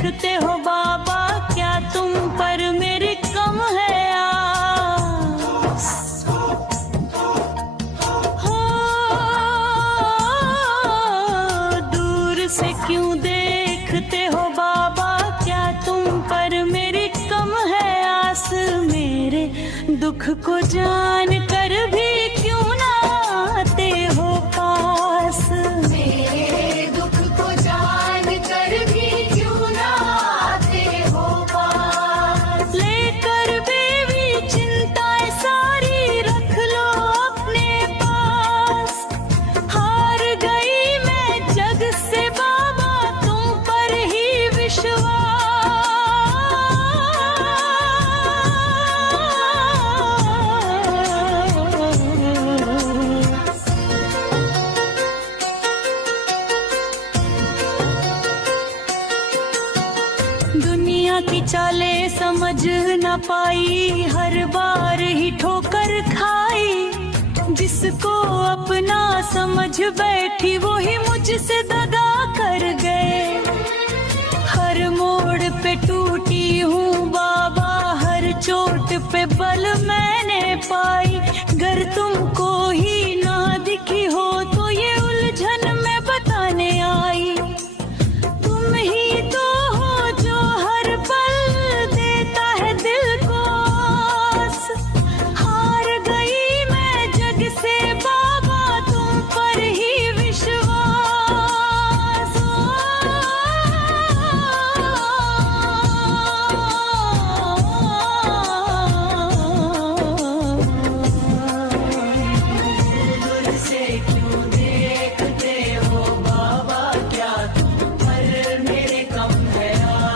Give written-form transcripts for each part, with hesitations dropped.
देखते हो बाबा, क्या तुम पर मेरी कम है आस? हो दूर से क्यों देखते हो बाबा, क्या तुम पर मेरी कम है आस? मेरे दुख को जान कर भी क्यों ना आते हो पास? मेरे दुख को जान कर भी क्यों ना आते हो पास? लेकर बेबी चिंताएं सारी रख लो अपने पास। हार गई मैं जग से बाबा, तुम पर ही विश्वास। दुनिया की चालें समझ न पाई, हर बार ही ठोकर खाई। जिसको अपना समझ बैठी वो ही मुझसे दगा कर गए। हर मोड़ पे टूटी हूँ बाबा, हर चोट पे बल मैंने पाई। गर तुमको ही ना दिखी हो तो ये उलझन मैं बताने आई। तुम ही तो हो जो हर पल देता है दिल को आस। हार गई मैं जग से बाबा, तुम पर ही विश्वास। दूर से क्यों देखते हो बाबा, क्या तुम पर मेरे कम है आस?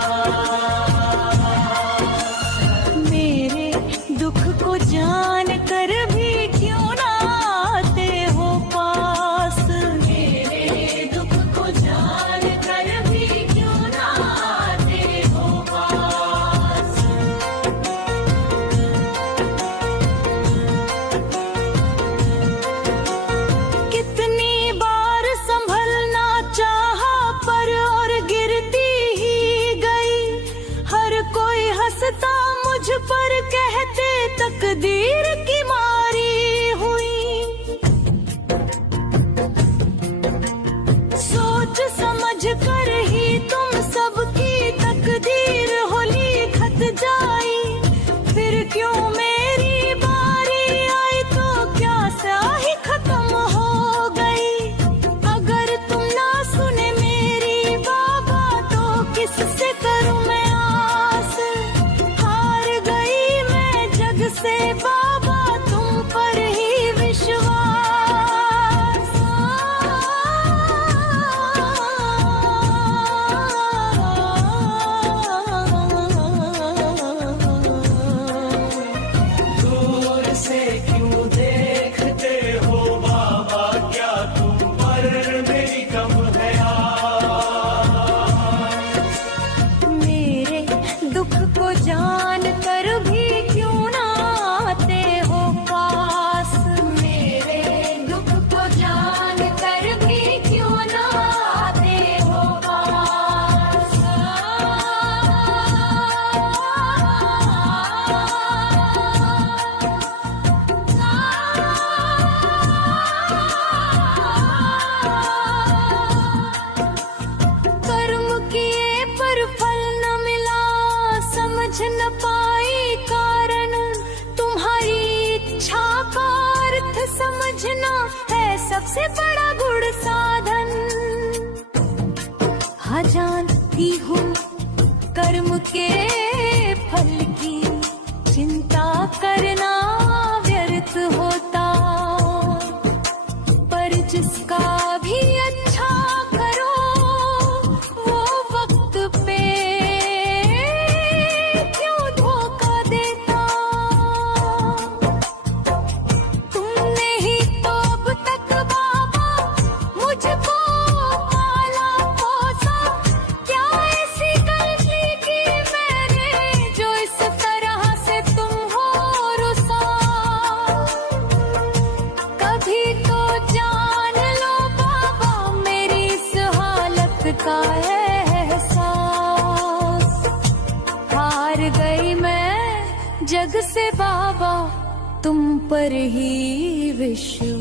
मेरे दुख को जान कर भी क्यों ना आते हो पास? मेरे दुख को जान कर भी क्यों ना आते हो पास? कितनी बार संभलना चाहा पर और गिरती ही गई। हर कोई हंसता मुझ पर, कहते तकदीर की मारी हुई। सोच समझ कर ही तुम सबकी तकदीर हो लिखत जाई। फिर क्यों मेरी बारी आई तो क्या स्याही खत्म हो गई। अगर तुम ना सुने मेरी बाबा तो किससे करूं मैं आस? हार गई मैं जग से बाबा, तुम पर ही विश्वास। दूर से क्यों देखते हो बाबा, क्या तुम पर मेरी कम है आस? मेरे दुख को जान कर भी क्यों ना आते हो पास? मेरे दुख को जान कर भी क्यों ना आते हो पास? कर्म किए पर फल न मिला, समझ न पाई कारण। तुम्हारी इच्छा का अर्थ समझना है सबसे बड़ा गुण साधन। हाँ जानती हूँ कर्म के फल की चिंता करना व्यर्थ होता, पर जिसका भी अच्छा करो वो वक्त पे क्यों धोखा देता। तुमने ही तो अब तक बाबा मुझको पाला पोसा, क्या ऐसी गलती की मैंने जग से बाबा तुम पर ही विश्वास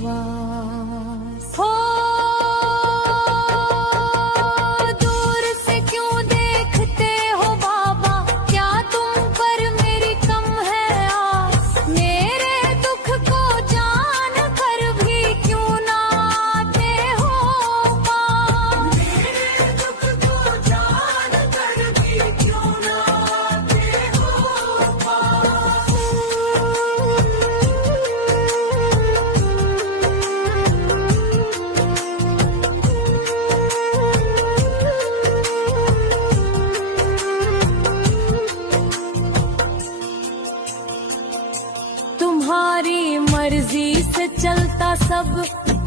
हो। दूर से क्यों देखते हो बाबा, क्या तुम पर मेरी कम है आस। मेरे दुख को जान कर भी क्यों ना आते हो पास। मेरे दुख को जान कर भी क्यों ना आते हो पास। तुम्हारी मर्जी से चलता सब,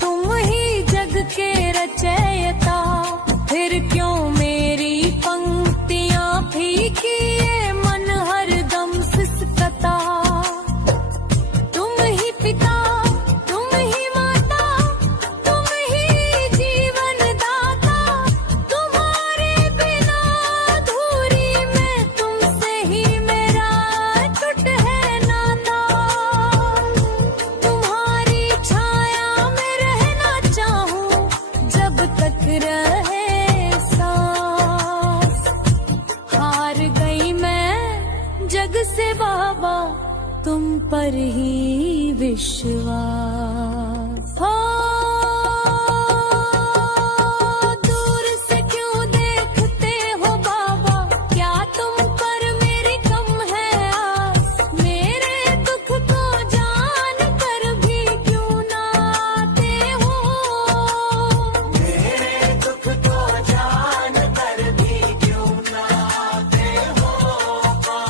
तुम ही जग के रचयिता। फिर क्यों मेरी पंक्तियां फीकी, ये मन हरदम सिसकता। तुम ही पिता, तुम ही माता, तुम ही जीवन दाता। तुम्हारे बिना अधूरी मैं, तुमसे ही मेरा टूट है नाता। तुम्हारी छाया में रहना चाहूं जब तक रहे सांस। हार गई मैं जग से बाबा तुम पर ही विश्वास हो। दूर से क्यों देखते हो बाबा, क्या तुम पर मेरी कम है आस। मेरे दुख को जान कर भी क्यों ना आते हो। मेरे दुख को जान कर भी क्यों ना आते हो पास।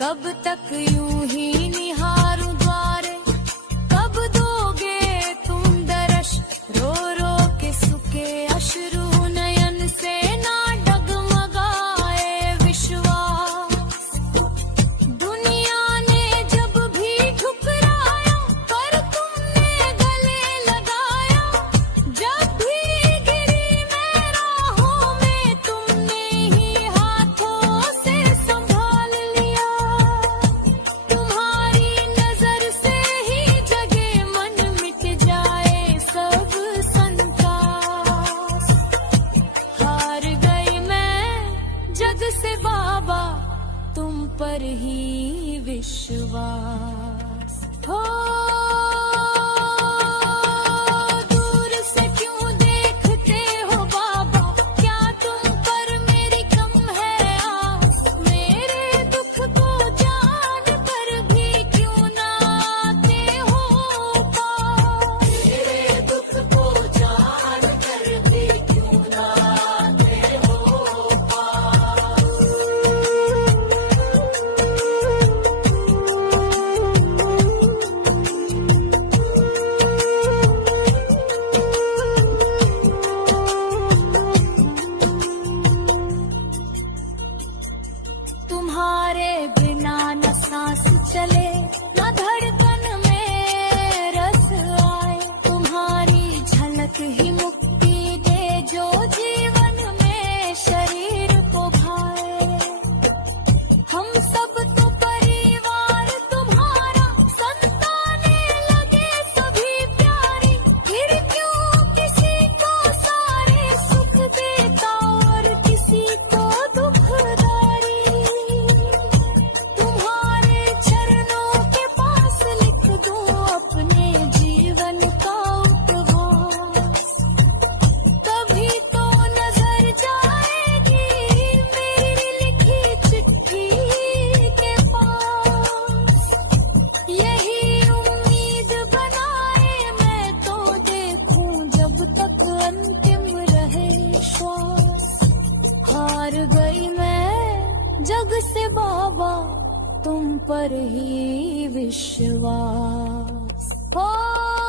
कब तक यूं ही निहारूं द्वारे, कब दोगे तुम दर्श। रो रो के सूखे अश्रु नयन से ना डगमगाए विश्वास। दुनिया ने जब भी ठुकराया, पर तुमने गले लगाया। जब भी गिरी मैं राहों में, तुमने ही हाथों से संभाल लिया। तुम्हारी नजर से ही जगे मन, मिट जाए सब संतास। हार गई मैं जग से बाबा तुम पर ही विश्वास हो। दूर से क्यों देखते हो बाबा, क्या तुम पर मेरी कम है आस। मेरे दुख को जान कर भी क्यों ना आते हो पास। मेरे दुख को जान कर भी क्यों ना आते हो पास। तुम्हारे बिना न सांस चले, न धड़कन में रस आए। तुम्हारी झलक ही मुक्ति दे, जो जीवन में शरीर को भाए। हम सब तो परिवार तुम्हारा, संताने लगे सभी प्यारी। फिर क्यों किसी को सारे सुख देता और किसी को दुखदारी। तुम्हारे चरणों के पास लिख दूं अपने जीवन का उपवास। तभी तो नजर जाएगी मेरी लिखी चिट्ठी के पास। यही उम्मीद बनाए मैं तो देखूं जब तक अंतिम रहे श्वास। हार गई मैं जग से बाबा तुम पर ही विश्वास हो।